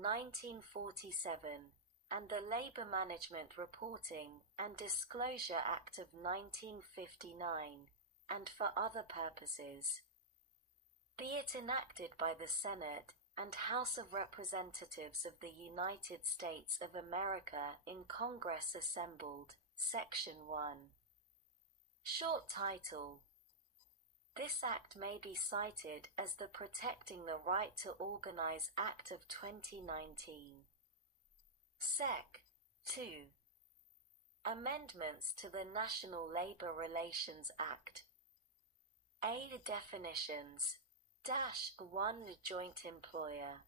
1947, and the Labor Management Reporting and Disclosure Act of 1959, and for other purposes. Be it enacted by the Senate and House of Representatives of the United States of America in Congress assembled. Section 1. Short title. This act may be cited as the Protecting the Right to Organize Act of 2019. Sec. 2. Amendments to the National Labor Relations Act. A. Definitions. 1. Joint employer.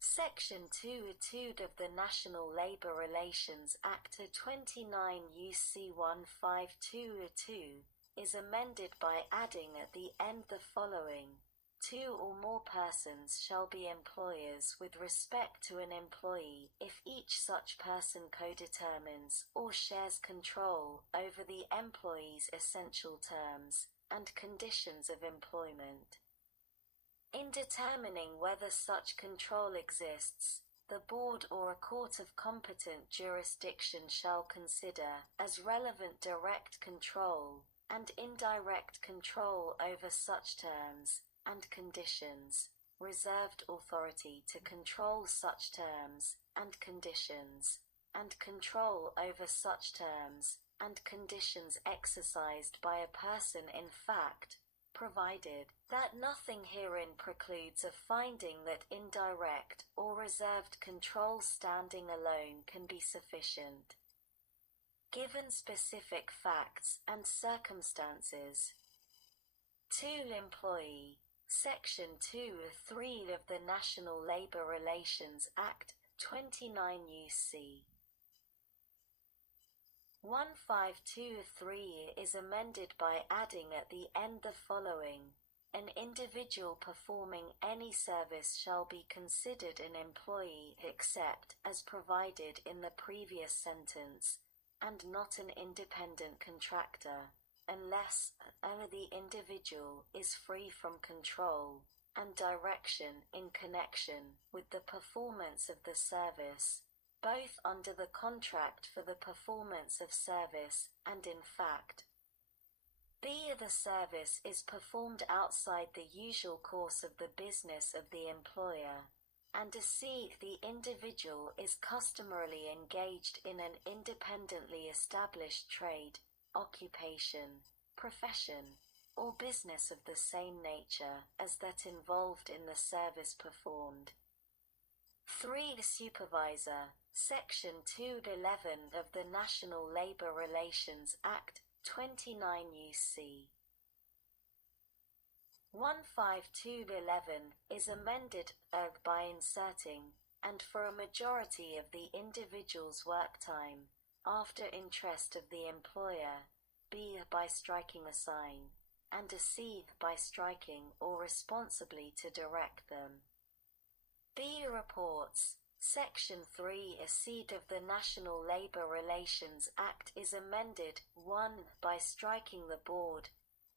Section 2 of the National Labor Relations Act of 29 U.C. 152 is amended by adding at the end the following: 2 or more persons shall be employers with respect to an employee if each such person co-determines or shares control over the employee's essential terms and conditions of employment. In determining whether such control exists, the board or a court of competent jurisdiction shall consider as relevant direct control and indirect control over such terms and conditions, reserved authority to control such terms and conditions, and control over such terms and conditions exercised by a person in fact, provided that nothing herein precludes a finding that indirect or reserved control standing alone can be sufficient. Given specific facts and circumstances. 2. Employee. Section 2(3) of the National Labor Relations Act, 29 U.C. 1523 is amended by adding at the end the following: an individual performing any service shall be considered an employee except as provided in the previous sentence, and not an independent contractor, unless the individual is free from control and direction in connection with the performance of the service, both under the contract for the performance of service and in fact. B. The service is performed outside the usual course of the business of the employer, and C. The individual is customarily engaged in an independently established trade, occupation, profession, or business of the same nature as that involved in the service performed. 3. Supervisor. Section 211 of the National Labor Relations Act, 29 U.C. 15211 is amended by inserting, and for a majority of the individual's work time, after interest of the employer, B. by striking a sign, and C. by striking or responsibly to direct them. B. Reports. Section 3(c) of the National Labor Relations Act is amended 1. by striking the board,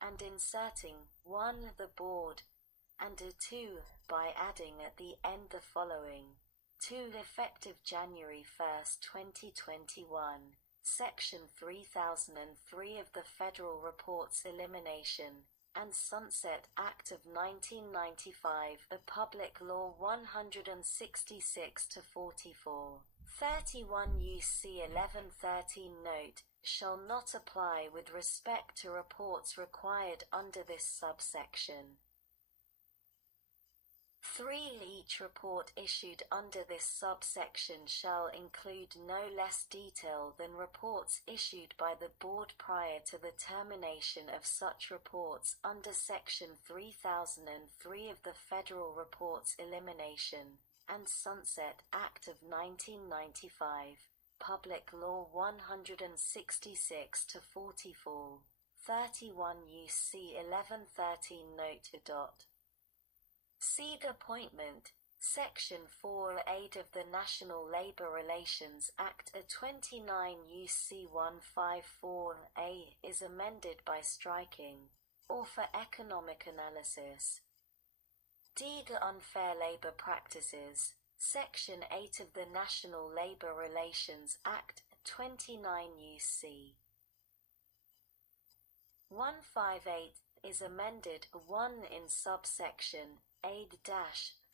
and inserting 1. the board, and 2. by adding at the end the following: 2. Effective January 1, 2021, Section 3003 of the Federal Reports Elimination and Sunset Act of 1995, the Public Law 166-44. 31 U.C. 1113 Note, shall not apply with respect to reports required under this subsection. 3. Each report issued under this subsection shall include no less detail than reports issued by the Board prior to the termination of such reports under Section 3003 of the Federal Reports Elimination and Sunset Act of 1995, Public Law 166-44, 31 U.C. 1113 Note. C. Appointment. Section 4(8) of the National Labor Relations Act of 29 U.C. 154a is amended by striking, or for economic analysis. D. The Unfair Labor Practices, Section 8 of the National Labor Relations Act, 29 U.C. 158 is amended 1 in subsection A-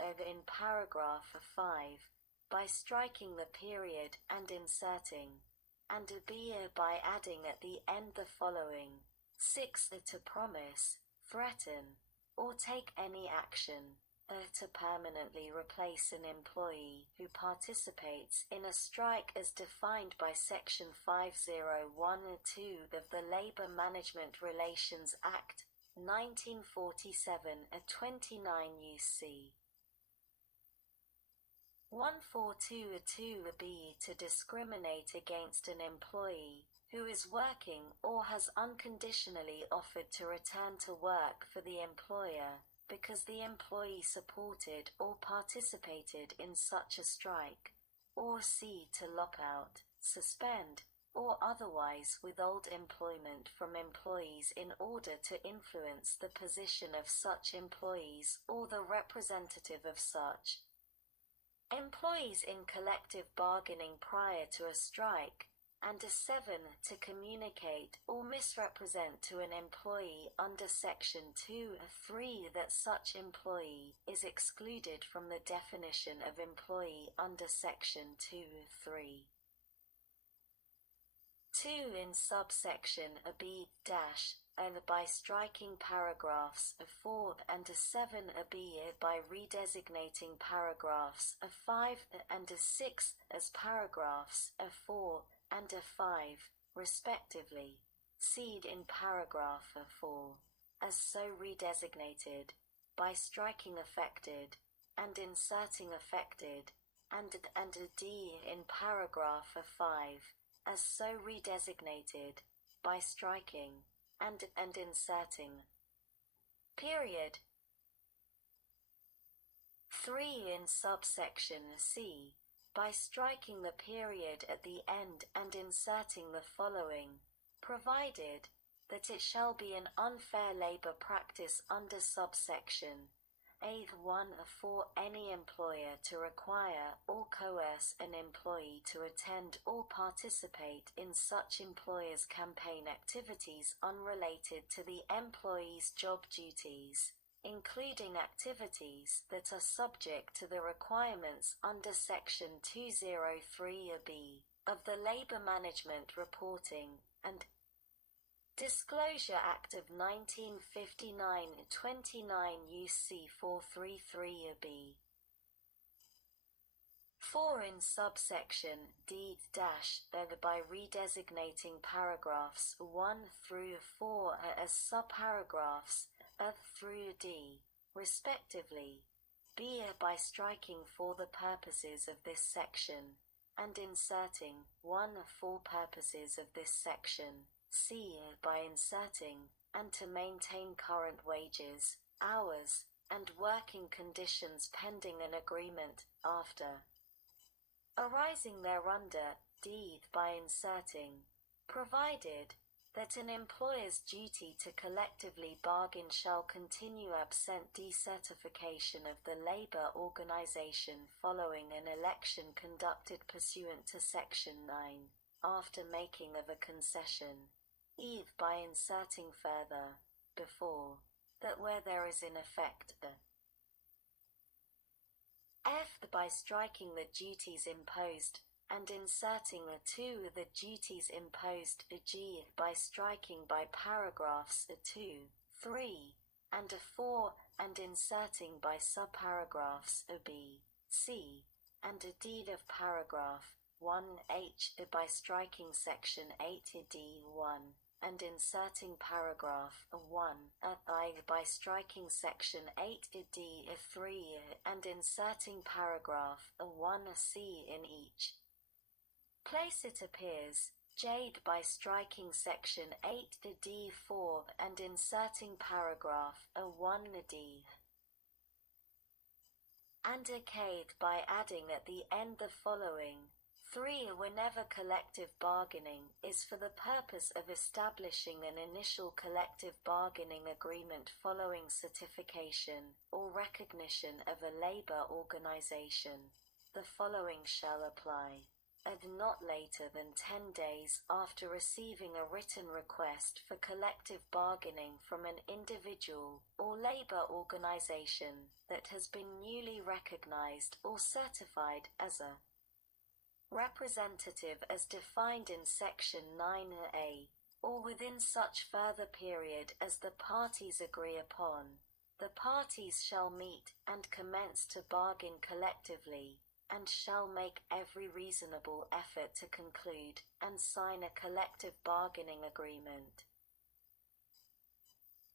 in paragraph 5 by striking the period and inserting, and B by adding at the end the following: 6 to promise, threaten, or take any action to permanently replace an employee who participates in a strike as defined by Section 5012 of the Labor Management Relations Act, 1947, 29 U.C. 142(2)(b) to discriminate against an employee who is working or has unconditionally offered to return to work for the employer because the employee supported or participated in such a strike, or C. to lock out, suspend, or otherwise withhold employment from employees in order to influence the position of such employees or the representative of such employees in collective bargaining prior to a strike, and 7 to communicate or misrepresent to an employee under Section 2(3) that such employee is excluded from the definition of employee under Section 2(3). 2 in subsection B- and by striking paragraphs 4 and 7(b) by redesignating paragraphs 5 and 6 as paragraphs 4 and 5, respectively, C in paragraph 4, as so redesignated, by striking affected, and inserting affected, and D in paragraph 5, as so redesignated, by striking, and inserting. Period. 3 in subsection C, by striking the period at the end and inserting the following: provided that it shall be an unfair labor practice under subsection A(1) for any employer to require or coerce an employee to attend or participate in such employer's campaign activities unrelated to the employee's job duties, including activities that are subject to the requirements under Section 203(b) of the Labor Management Reporting and Disclosure Act of 1959, 29 U.C. 433(b). 4 in subsection D- by redesignating paragraphs 1 through 4 as subparagraphs through D, respectively, B by striking for the purposes of this section, and inserting 1 for purposes of this section, C by inserting, and to maintain current wages, hours, and working conditions pending an agreement, after arising thereunder, D by inserting, provided that an employer's duty to collectively bargain shall continue absent decertification of the labor organization following an election conducted pursuant to Section 9, after making of a concession, E by inserting further, before, that where there is in effect a F by striking the duties imposed, and inserting the 2 the duties imposed G by striking by paragraphs 2, 3, and 4, and inserting by subparagraphs B, C, and D of paragraph 1H by striking section 8D1, and inserting paragraph 1I by striking section 8D3 and inserting paragraph 1C in each place it appears, J by striking section 8D4 and inserting paragraph 1D, and K by adding at the end the following: 3. Whenever collective bargaining is for the purpose of establishing an initial collective bargaining agreement following certification or recognition of a labor organization, the following shall apply. Not later than 10 days after receiving a written request for collective bargaining from an individual or labor organization that has been newly recognized or certified as a representative as defined in Section 9A, or within such further period as the parties agree upon, the parties shall meet and commence to bargain collectively, and shall make every reasonable effort to conclude and sign a collective bargaining agreement.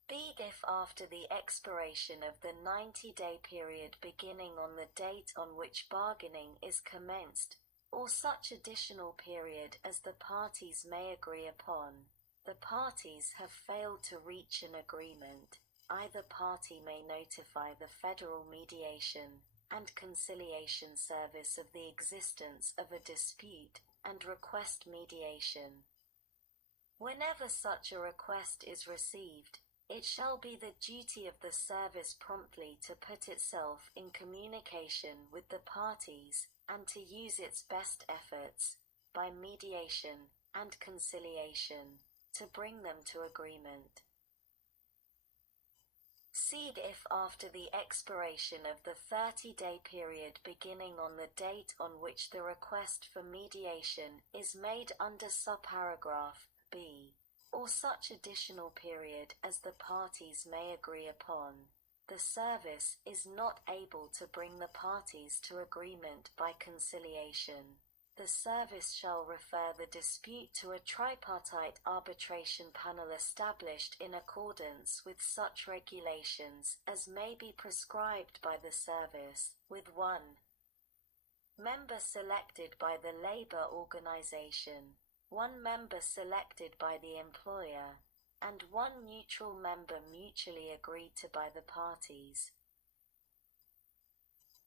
B. If after the expiration of the 90-day period beginning on the date on which bargaining is commenced, or such additional period as the parties may agree upon, the parties have failed to reach an agreement, either party may notify the Federal Mediation and Conciliation Service of the existence of a dispute and request mediation. Whenever such a request is received, it shall be the duty of the service promptly to put itself in communication with the parties and to use its best efforts, by mediation and conciliation, to bring them to agreement. C. If after the expiration of the 30-day period beginning on the date on which the request for mediation is made under subparagraph B, or such additional period as the parties may agree upon, the service is not able to bring the parties to agreement by conciliation, the service shall refer the dispute to a tripartite arbitration panel established in accordance with such regulations as may be prescribed by the service, with one member selected by the labor organization, one member selected by the employer, and one neutral member mutually agreed to by the parties.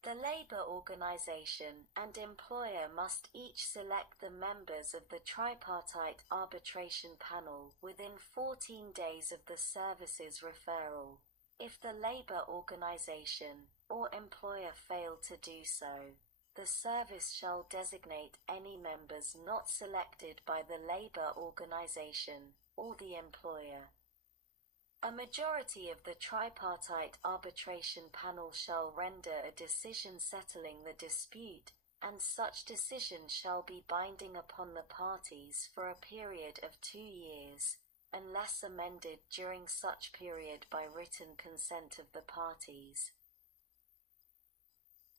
The labor organization and employer must each select the members of the tripartite arbitration panel within 14 days of the service's referral. If the labor organization or employer fail to do so, the service shall designate any members not selected by the labor organization or the employer. A majority of the tripartite arbitration panel shall render a decision settling the dispute, and such decision shall be binding upon the parties for a period of 2 years, unless amended during such period by written consent of the parties.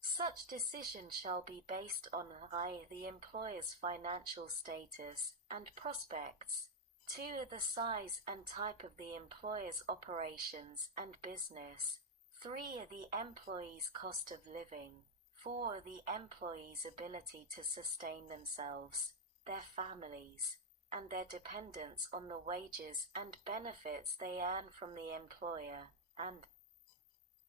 Such decision shall be based on I. The employer's financial status and prospects, 2. The size and type of the employer's operations and business, 3. The employee's cost of living, 4. The employee's ability to sustain themselves, their families, and their dependents on the wages and benefits they earn from the employer, and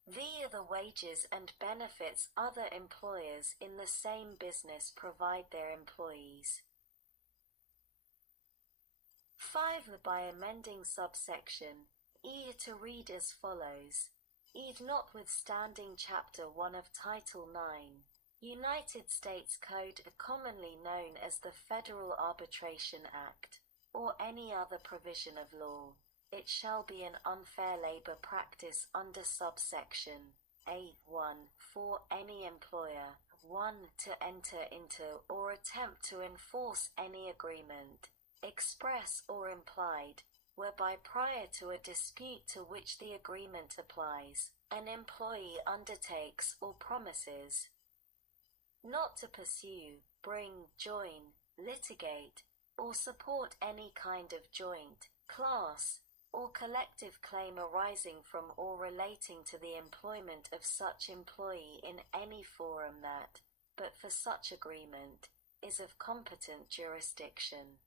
v. The wages and benefits other employers in the same business provide their employees. 5. By amending subsection E to read as follows. Notwithstanding Chapter 1 of Title 9, United States Code, commonly known as the Federal Arbitration Act, or any other provision of law, it shall be an unfair labor practice under subsection A1 for any employer, 1. To enter into or attempt to enforce any agreement, express or implied, whereby prior to a dispute to which the agreement applies, an employee undertakes or promises not to pursue, bring, join, litigate, or support any kind of joint, class, or collective claim arising from or relating to the employment of such employee in any forum that, but for such agreement, is of competent jurisdiction.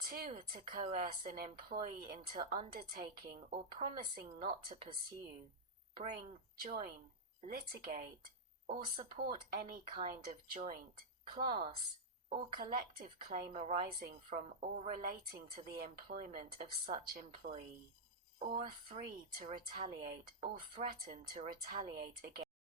2. To coerce an employee into undertaking or promising not to pursue, bring, join, litigate, or support any kind of joint, class, or collective claim arising from or relating to the employment of such employee. Or 3. To retaliate or threaten to retaliate against